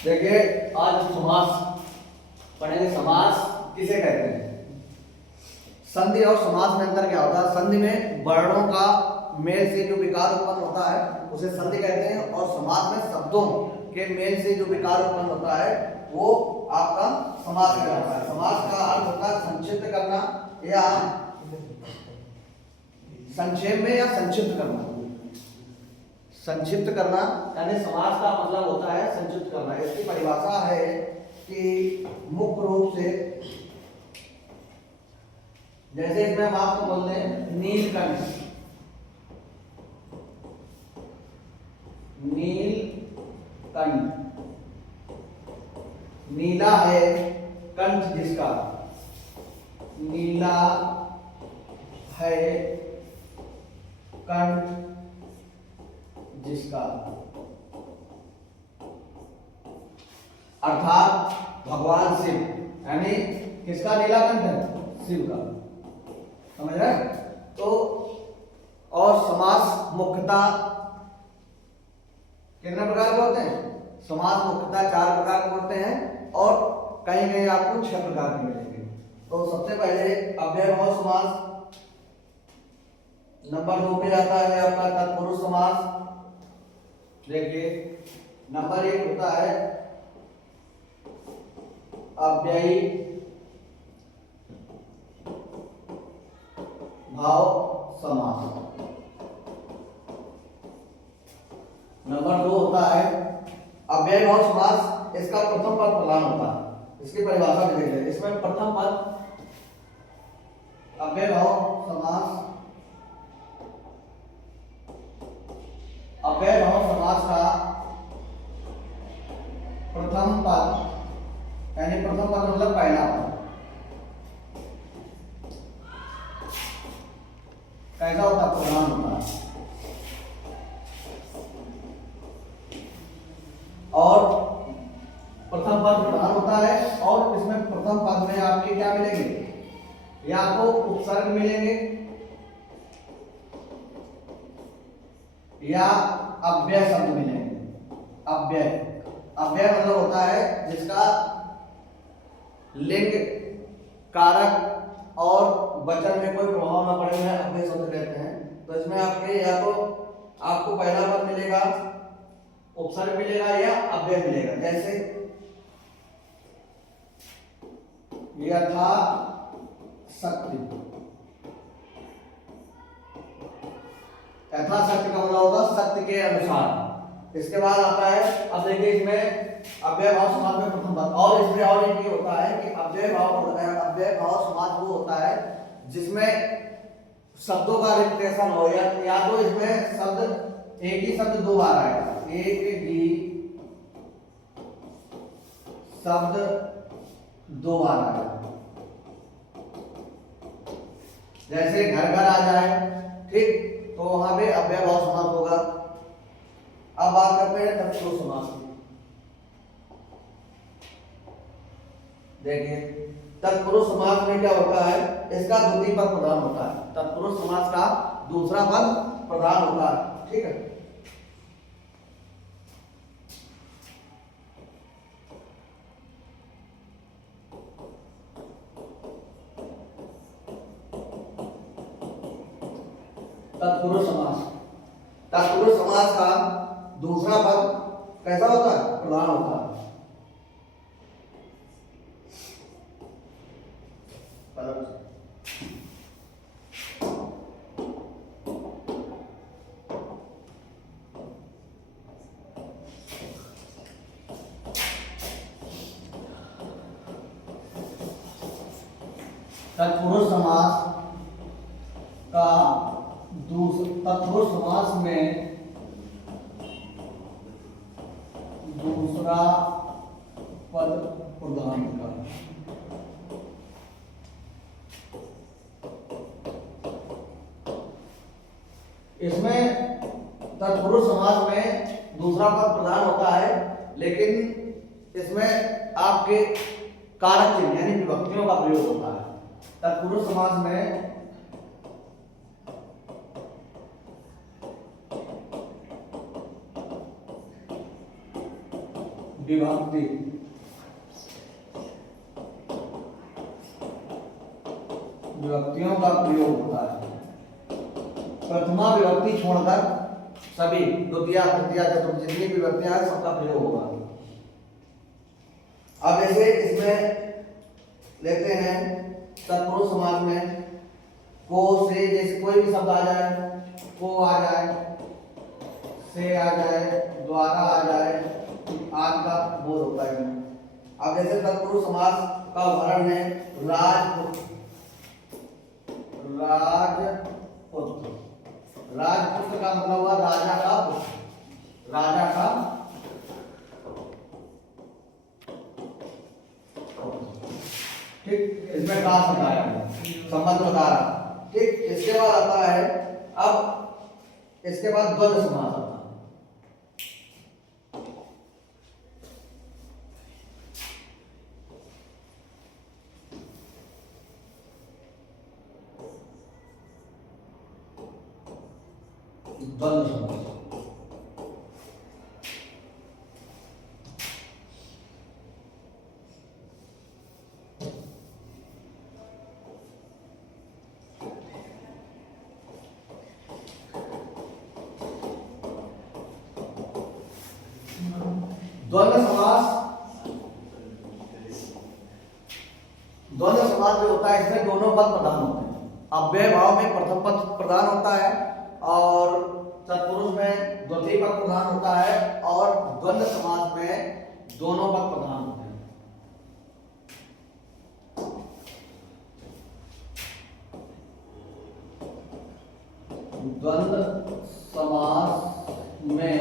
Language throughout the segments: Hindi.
देखिए आज हम समास पढ़ेंगे। समास किसे कहते हैं? संधि और समास में अंतर क्या होता है? संधि में वर्णों का मेल से जो विकार उत्पन्न होता है उसे संधि कहते हैं, और समास में शब्दों के मेल से जो विकार उत्पन्न होता है वो आपका समास कहलाता है। समास का अर्थ होता है संक्षिप्त करना या संक्षेप में या संक्षिप्त करना। संक्षिप्त करना यानी समास का मतलब होता है संक्षिप्त करना। इसकी परिभाषा है कि मुख्य रूप से, जैसे इसमें हम आपको बोलते हैं नीलकंठ, नीलकंठ, नीला है कंठ जिसका, नीला है कंठ जिसका, अर्थात भगवान शिव, यानी किसका नीलाकंठ है? शिव का। समझ रहे हैं? तो और समास मुख्यतः कितने प्रकार के होते हैं? समास मुख्यतः 4 प्रकार के होते हैं और कहीं कहीं आपको 6 प्रकार के मिलेंगे। तो सबसे पहले अव्ययभाव समास, नंबर 2 पे आता है आपका तत्पुरुष समास। देखिए नंबर 1 होता है अव्ययी भाव समास। नंबर 2 होता है अव्ययी भाव समास। इसका प्रथम पद प्रधान होता है। इसकी परिभाषा भी देख लें। इसमें प्रथम पद अव्ययी भाव समास, अव्ययी भाव समास का प्रथम पद यानी प्रथम पद मतलब पहला पद कैसा होता है? प्रधान होता है। और प्रथम पद प्रधान होता है और इसमें प्रथम पद में आपके क्या मिलेंगे? या तो उपसर्ग मिलेंगे या अव्यय शब्द मिलेंगे। अव्यय, अव्यय मतलब होता है जिसका लिंग, कारक और वचन में कोई प्रभाव ना पड़े, उन्हें अव्यय शब्द कहते हैं। तो इसमें आपके या तो आपको पहला पद मिलेगा, उपसर्ग मिलेगा या अव्यय मिलेगा। जैसे यथा शक्ति, यथा शक्ति का मतलब होगा सत्य के अनुसार। इसके बाद आता है, अब देखिए इसमें अव्यय भाव समास में प्रथम पद, और इसमें और एक ये होता है कि अव्यय भाव समास वो होता है जिसमें शब्दों का रिपीटेशन हो, या तो इसमें शब्द एक ही शब्द 2 बार आएगा, एक ही शब्द 2 बार आएगा। जैसे घर घर आ जाए, ठीक, तो वहां पे अव्यय भाव समास होगा। अब बात करते हैं तत्पुरुष समास की। देखिए तत्पुरुष समास में क्या होता है? इसका द्वितीय पद प्रधान होता है। तत्पुरुष समास का दूसरा पद प्रधान होता है, ठीक है। तत्पुरुष समास, तत्पुरुष समास का दूसरा पद कैसा होता है? प्रधान होता है। तत्पुरुष समास का तत्पुरुष समास में दूसरा पद प्रधान होता है। इसमें तत्पुरुष समास में दूसरा पद प्रधान होता है, लेकिन इसमें आपके कारक चिन्ह यानी विभक्तियों का प्रयोग होता है। तत्पुरुष समास में विभक्ति, विभक्तियों का प्रयोग होता है। प्रथमा विभक्ति छोड़कर सभी द्वितीया तृतीया चतुर्थी जितनी भी विभक्तियां हैं सबका प्रयोग होगा। अब जैसे इसमें लेते हैं तत्पुरुष समास में को से, जैसे कोई भी शब्द आ जाए, को आ जाए, से आ जाए, द्वारा आ जाए, आदि का बोध होता है। अब जैसे तत्पुरुष समास का उदाहरण है राजपुत्र, राजपुत्र, राजपुत्र का मतलब हुआ राजा का पुत्र, राजा का ठीक। इसमें का बताया संबंध बता रहा ठीक। इसके बाद आता है, अब इसके बाद द्वंद्व समास आता है। द्वंद्व समास, द्वंद्व समास, द्वंद्व समास जो होता है इसमें दोनों पद प्रधान होते हैं। अव्यय भाव में प्रथम पद प्रधान होता है और तत्पुरुष में द्वितीय पद प्रधान होता है, और द्वंद्व समास में दोनों पद प्रधान होते हैं। द्वंद्व समास में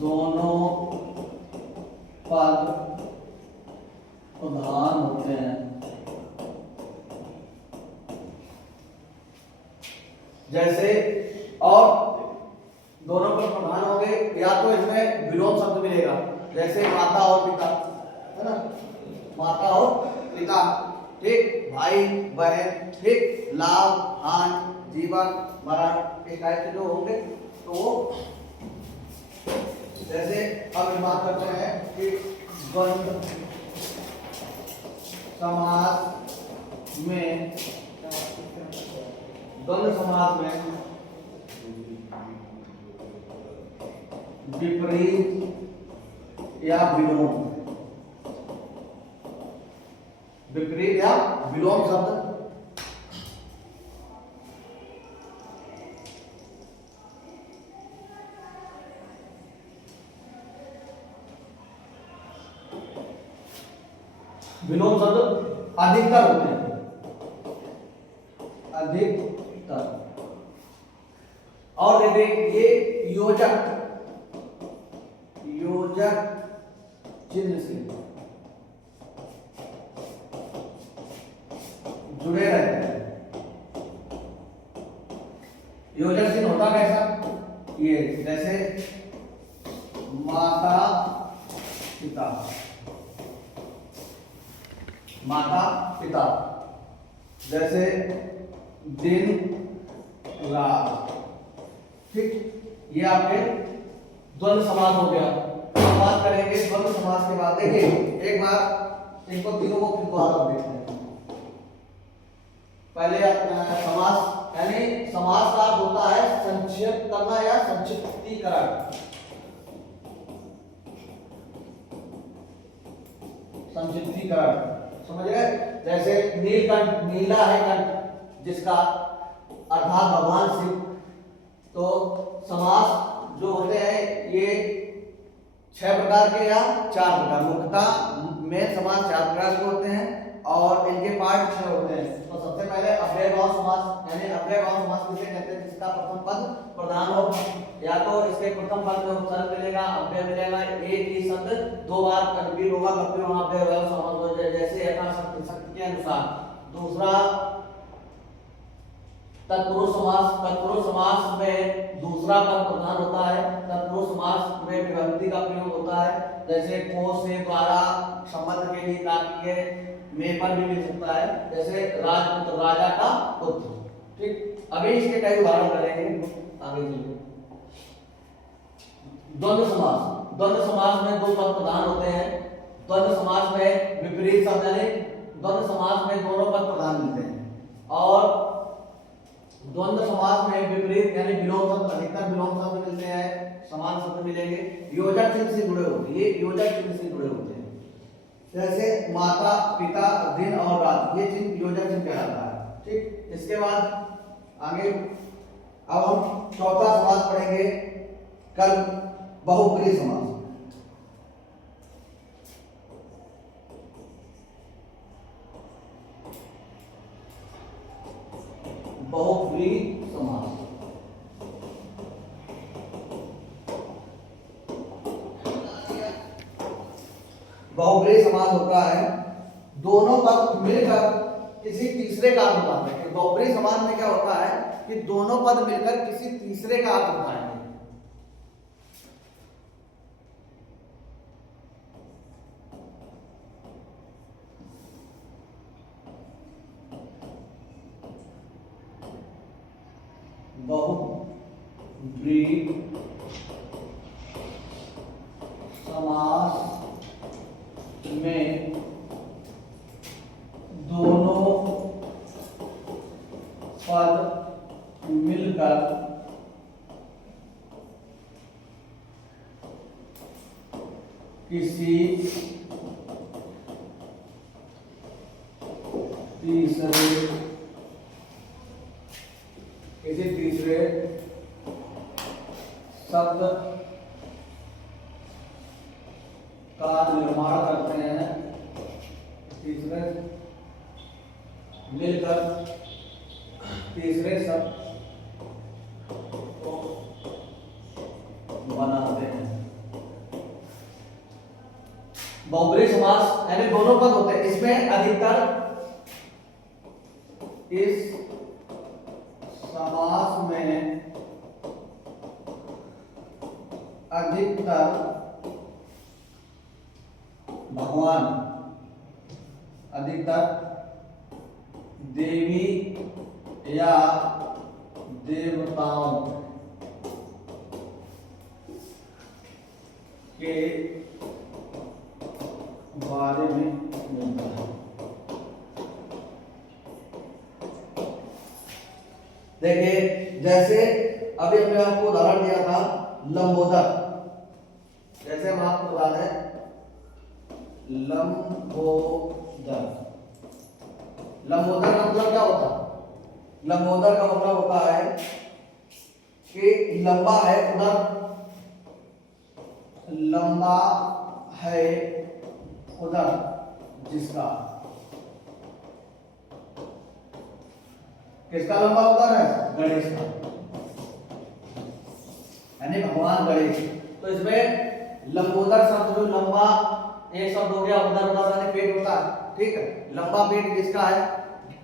दोनों पद प्रधान होते हैं। जैसे और दोनों पद प्रधान होंगे, या तो इसमें विलोम शब्द मिलेगा, जैसे माता और पिता, है ना, माता और पिता, ठीक, भाई बहन, ठीक, लाभ हानि, जीवन मरण, एक टाइप के जो होंगे। तो वो जैसे अब हम बात करते हैं कि द्वंद्व समास में, द्वंद्व समास में विपरीत या विलोम, विपरीत या विलोम शब्द विलोम शब्द अधिकतर होते हैं, अधिकतर। और देखिए ये योजक, योजक चिन्ह से जुड़े रहते हैं। योजक चिन्ह होता कैसा, ये जैसे माता पिता, माता पिता, जैसे दिन रात, ठीक। ये आपके द्वंद्व समास हो गया। अब बात करेंगे द्वंद्व समास के बाद। देखिए एक बार इनको तीनों को फिर दोबारा देखते हैं। पहले समास, यानी समास का अर्थ होता है संक्षेप करना या संक्षिप्तीकरण, संक्षिप्तीकरण, समझ गए। जैसे नीलकंठ, नीला है कंठ जिसका, अर्थात भगवान शिव। तो समास जो होते हैं ये 6 प्रकार के या 4 प्रकार, मुख्यतः में समास 4 प्रकार के होते हैं और इनके पार्ट 6 होते हैं। तो सबसे पहले अव्ययभाव समास, यानी अव्ययभाव समास किसे कहते हैं, जिसका प्रथम पद प्रधान हो, या तो इसके प्रथम पद में उपसर्ग मिलेगा, अव्यय मिलेगा, एक ही शब्द 2 बार रिपीट होगा, तब वहां अव्ययभाव समास हो जाए, जैसे यथाशक्ति, शक्ति के अनुसार। दूसरा तत्पुरुष समास, तत्पुरुष समास में दूसरा पद प्रधान होता है। तत्पुरुष समास में विभक्ति का प्रयोग होता है, जैसे को से, द्वारा, संबंध के लिए, ताकि में पर भी मिल सकता है, जैसे राजपुत्र, राजा का पुत्र, ठीक। अभी इसके कई उदाहरण करेंगे आगे चलिए। द्वंद्व समास, द्वंद्व समास में दो पद प्रधान होते हैं। द्वंद्व समास में विपरीत शब्द यानी द्वंद्व समास में दोनों पद प्रधान मिलते हैं और द्वंद्व समास में विपरीत यानी विलोम शब्द, अधिकतर विलोम शब्द मिलते हैं, समान शब्द मिलेंगे, योजक चिन्ह से जुड़े होते हैं। ये योजक चिन्ह से जुड़े होते हैं, जैसे माता, पिता, दिन और रात, ये चिन्ह योजक चिन्ह कहलाता है। ठीक, इसके बाद आगे अब हम चौथा समास पढ़ेंगे, कल बहुब्रीहि समास। बहुब्रीहि समास बहुब्रीहि समास होता है दोनों पद मिलकर किसी तीसरे का अर्थ बताते हैं। बहुब्रीहि समास में क्या होता है कि दोनों पद मिलकर किसी तीसरे का अर्थ बताएंगे। बहुब्रीहि समास में दोनों पद मिलकर किसी तीसरे शब्द का निर्माण करते हैं, तीसरे मिलकर तीसरे शब्द को बनाते हैं। बहुब्रीहि समास यानी दोनों पद होते हैं, इसमें अधिकतर इस समास में अधिकतर भगवान, अधिकतर देवी या देवताओं के बारे में मिलता है। देखिए, जैसे अभी हमने आपको उदाहरण दिया था लंबोदर, जैसे हम आपको बता दें लंबोदर, लंबोदर का मतलब क्या होता है? लंबोदर का मतलब होता है कि लंबा है उधर, लंबा है उधर जिसका, किसका लंबा उधर है? गणेश का, यानी भगवान गणेश। तो इसमें लंबोदर शब्द जो लंबा एक शब्द हो गया, उधर उधर यानी पेट होता है। ठीक है, लंबा पेट जिसका है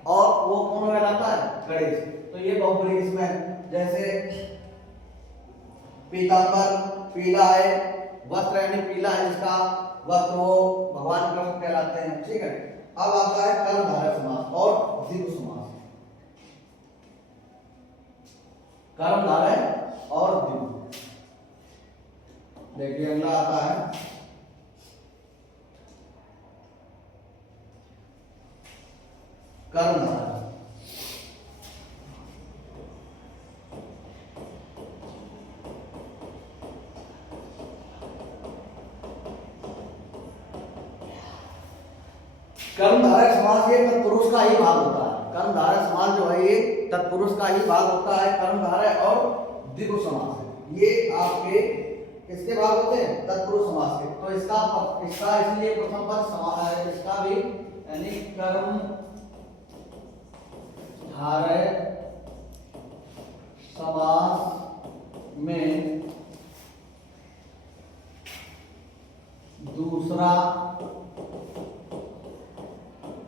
और वो कौन कहलाता है? गणेश। तो ये बहुब्रीहि इसमें, जैसे पीतांबर पीला है, वस्त्र यानी पीला है जिसका वस्त्र, वो भगवान कृष्ण कहलाते हैं। ठीक है, अब आता है कर्मधारय समास और द्विगु समास। कर्मधारय और द्विगु, देखिए अगला आता है कर्मधारय। कर्मधारय समास ये तत्पुरुष का ही भाग होता है। कर्मधारय समास जो है ये तत्पुरुष का ही भाग होता है। कर्मधारय और द्विगु समास ये आपके किसके भाग होते हैं? तत्पुरुष समास के। तो इसका इसलिए प्रथम पद समास है, इसका भी यानी कर्मधारय समास में दूसरा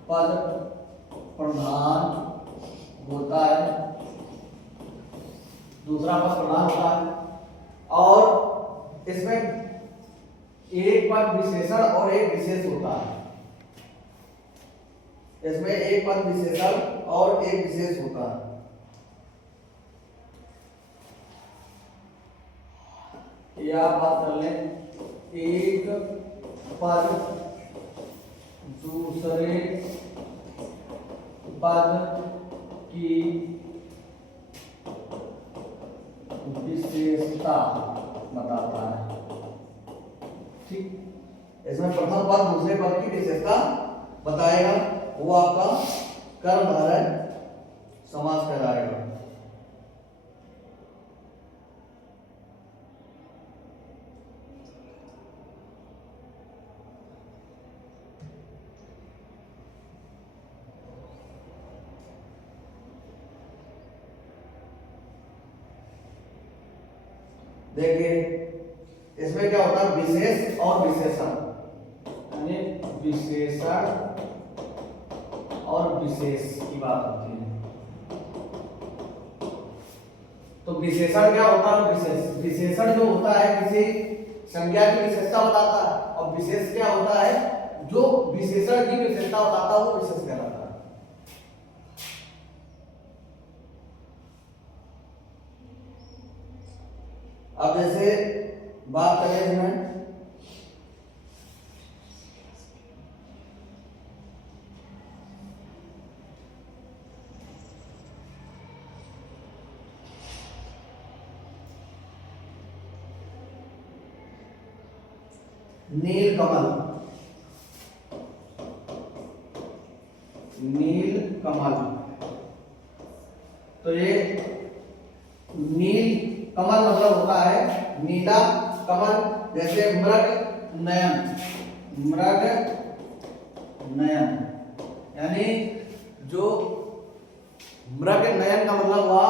पद प्रधान होता है, दूसरा पद प्रधान होता है और इसमें एक पद विशेषण और एक विशेष होता है। इसमें एक पद विशेषण और एक विशेष होता है। या बात कर लें, एक पद दूसरे पद की विशेषता बताता है। ठीक, इसमें प्रथम पद दूसरे पद की विशेषता बताएगा, वो आपका कर्मधारय समास कहलाएगा। देखिए इसमें क्या होता है, विशेष और विशेषण, यानी विशेषण और विशेष की बात होती है। तो विशेषण क्या होता है, विशेषण जो होता है किसी संज्ञा की विशेषता बताता है, और विशेष क्या होता है, जो विशेषण की विशेषता बताता है वो विशेष कहलाता है। अब जैसे बात करें इसमें, नील कमल, नील कमल, तो ये नील कमल मतलब होता है नीला कमल। जैसे मृग नयन, मृग नयन, यानी जो मृग नयन का मतलब हुआ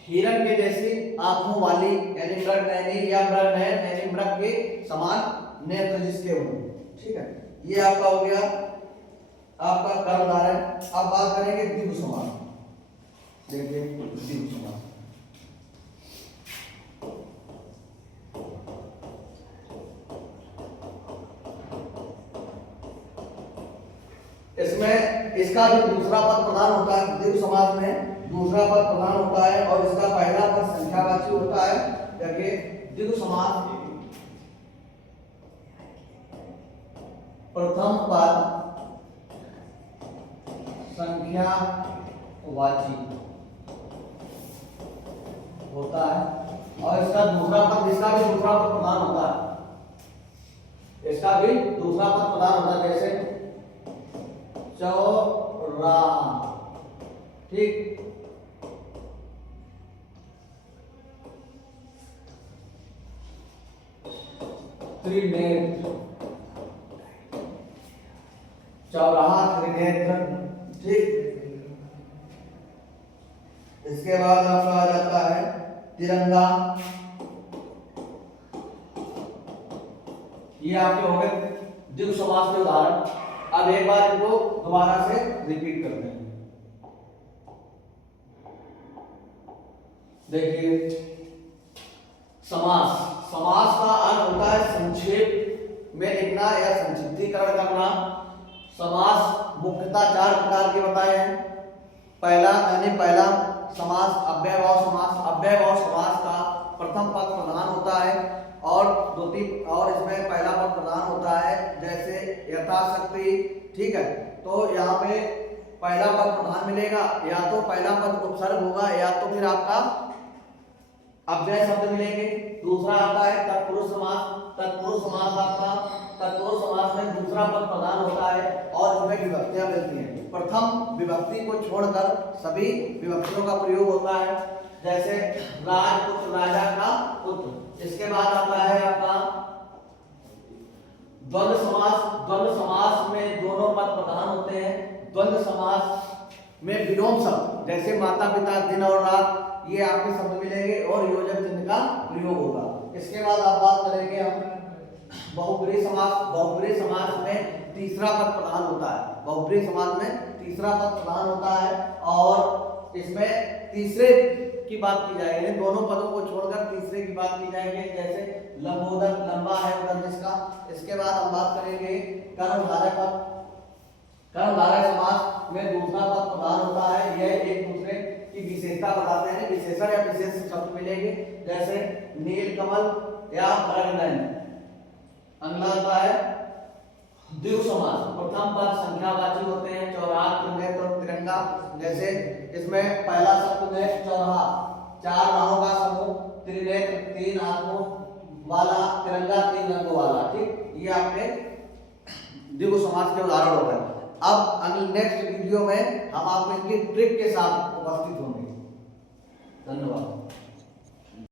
हिरण के जैसी आंखों वाली, यानी मृग नयनी या मृग नयन, यानी मृग के समान नेत्र जिसके हो। ठीक है, ये आपका हो गया आपका कर्मधारय। अब बात करेंगे द्विगु समास। देखिए द्विगु समास, इसमें इसका भी दूसरा पद प्रधान होता है। द्विगु समास में दूसरा पद प्रधान होता है और इसका पहला पद संख्यावाची होता है। देखिए द्विगु समास प्रथम पद संख्यावाची होता है और इसका दूसरा पद, इसका भी दूसरा पद प्रधान होता है, इसका भी दूसरा पद प्रधान होता है। जैसे चौराहा, ठीक, त्रिनेत्र, चौराहा त्रिनेत्र, ठीक। इसके बाद आपका आ जाता है तिरंगा, ये आपके हो गए द्विगु समास के उदाहरण। अब एक बार इनको दोबारा से रिपीट करते हैं। देखिए समास, समास का अर्थ होता है संक्षेप में लिखना या संक्षिप्तीकरण करना। समास मुख्यतः 4 प्रकार के बताए हैं। पहला यानी पहला समास अव्ययभाव समास। अव्ययभाव समास का प्रथम पद प्रधान होता है और और इसमें पहला पद प्रधान होता है, जैसे यथाशक्ति, ठीक है। तो यहाँ पे पहला पद प्रधान मिलेगा, या तो पहला पद उपसर्ग होगा या तो फिर आपका अव्यय शब्द मिलेंगे। दूसरा आता है तत्पुरुष समास। तत्पुरुष समास आपका, तत्पुरुष समास में दूसरा पद प्रधान होता है और इसमें विभक्तियां मिलती हैं। प्रथम विभक्ति को छोड़कर सभी विभक्तियों का प्रयोग होता है, जैसे राजपुत्र, राजा का पुत्र। इसके बाद आता है आपका द्वंद्व समास। द्वंद्व समास में दोनों पद प्रधान होते हैं। द्वंद्व समास में विलोम शब्द जैसे माता पिता, दिन और रात, ये आपके शब्द मिलेंगे और योजक चिन्ह का प्रयोग होगा। इसके बाद आप बात करेंगे हम बहुब्रीहि समास। बहुब्रीहि समास में तीसरा पद प्रधान होता है। बहुब्रीहि समास में तीसरा पद प्रधान होता है और इसमें तीसरे की बात की जाएगी, दोनों पदों को छोड़कर तीसरे की बात की जाएगी, जैसे लंबोदर, लंबा है उदर जिसका। इसके बाद हम बात करेंगे कर्मधारय पद। कर्मधारय समास में दूसरा पद प्रधान होता है। यह एक दूसरे की विशेषता बताते हैं, विशेषण या विशेष शब्द मिलेंगे, जैसे नील कमल, या प्रगणन। अगला आता है द्विगु समास। प्रथम पद संख्यावाची होते हैं, चौराहा, त्रिनेत्र और तिरंगा। जैसे इसमें पहला शब्द है चौराहा, 4 राहों का समूह, त्रिनेत्र 3 आंखों वाला, तिरंगा 3 रंगों वाला। ठीक, ये आपके द्विगु समास के उदाहरण हो गए। अब अगले नेक्स्ट वीडियो में हम आपको इनकी ट्रिक के साथ उपस्थित होंगे। धन्यवाद।